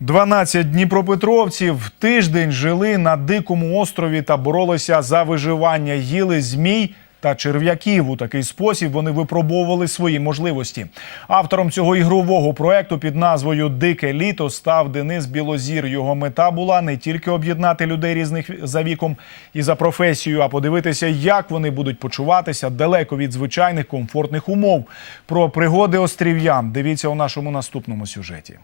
12 дніпропетровців тиждень жили на дикому острові та боролися за виживання. Їли змій та черв'яків. У такий спосіб вони випробовували свої можливості. Автором цього ігрового проекту під назвою Дике літо став Денис Білозір. Його мета була не тільки об'єднати людей різних за віком і за професією, а подивитися, як вони будуть почуватися далеко від звичайних комфортних умов. Про пригоди острів'ян дивіться у нашому наступному сюжеті.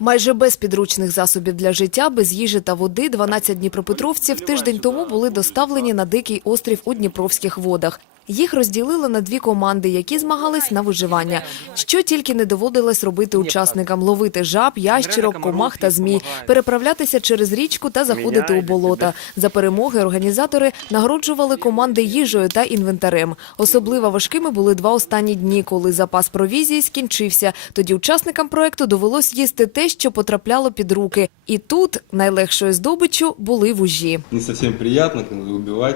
Майже без підручних засобів для життя, без їжі та води 12 дніпропетровців тиждень тому були доставлені на дикий острів у Дніпровських водах. Їх розділили на дві команди, які змагались на виживання. Що тільки не доводилось робити учасникам – ловити жаб, ящерок, комах та змій, переправлятися через річку та заходити у болота. За перемоги організатори нагороджували команди їжею та інвентарем. Особливо важкими були два останні дні, коли запас провізії скінчився. Тоді учасникам проекту довелось їсти те, що потрапляло під руки. І тут найлегшою здобиччю були вужі. не совсем приятно как бы,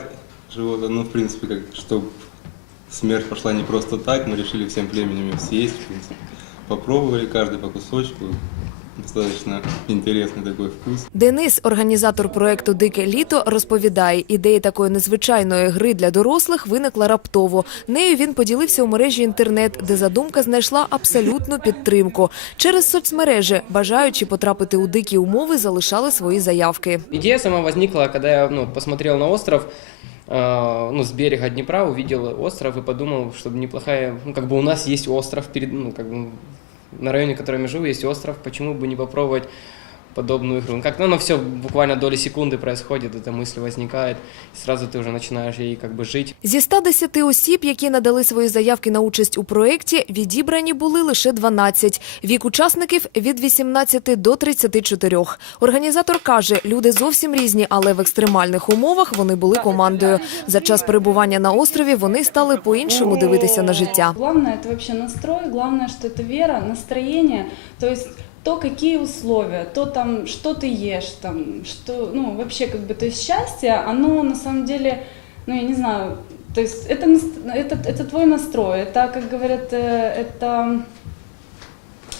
убивать животное, но в принципе, как, чтобы смерть пошла не просто так, мы решили всем племенем ее съесть, в принципе. Попробовали каждый по кусочку, достаточно интересный такой вкус. Денис, організатор проекту Дике літо, розповідає, ідея такої незвичайної гри для дорослих виникла раптово. Нею він поділився у мережі інтернет, де задумка знайшла абсолютну підтримку. Через соцмережі бажаючи потрапити у дикі умови, залишали свої заявки. Идея сама возникла, когда я ну, посмотрел на остров, э, ну, с берега Днепра, увидел остров и подумал, что неплохая, ну, как бы у нас есть остров, перед, ну, как бы на районе, в котором я живу, есть остров, почему бы не попробовать подобную игру. Ну, как, ну, оно все буквально доли секунды происходит, эта мысль возникает, и сразу ты уже начинаешь ей как бы жить. Зі 110 осіб, які надали свої заявки на участь у проєкті, відібрані були лише 12. Вік учасників – від 18 до 34. Організатор каже, люди зовсім різні, але в екстремальних умовах вони були командою. За час перебування на острові вони стали по-іншому дивитися на життя. Главное это вообще настрой, главное, что это вера, настроение, то есть то, какие условия, то там, что ты ешь, там, что, ну, вообще, как бы, то есть счастье, оно на самом деле, ну, я не знаю, то есть это, нас- это, это твой настрой, это, как говорят, э, это,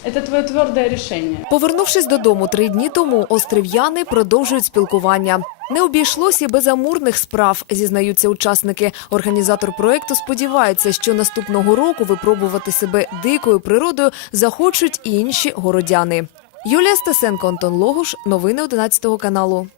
это твое твердое решение. Повернувшись додому три дні тому, острів'яни продовжують спілкування. Не обійшлося без амурних справ, зізнаються учасники. Організатор проекту сподівається, що наступного року випробувати себе дикою природою захочуть і інші городяни. Юлія Стасенко, Антон Логуш. Новини 11 каналу.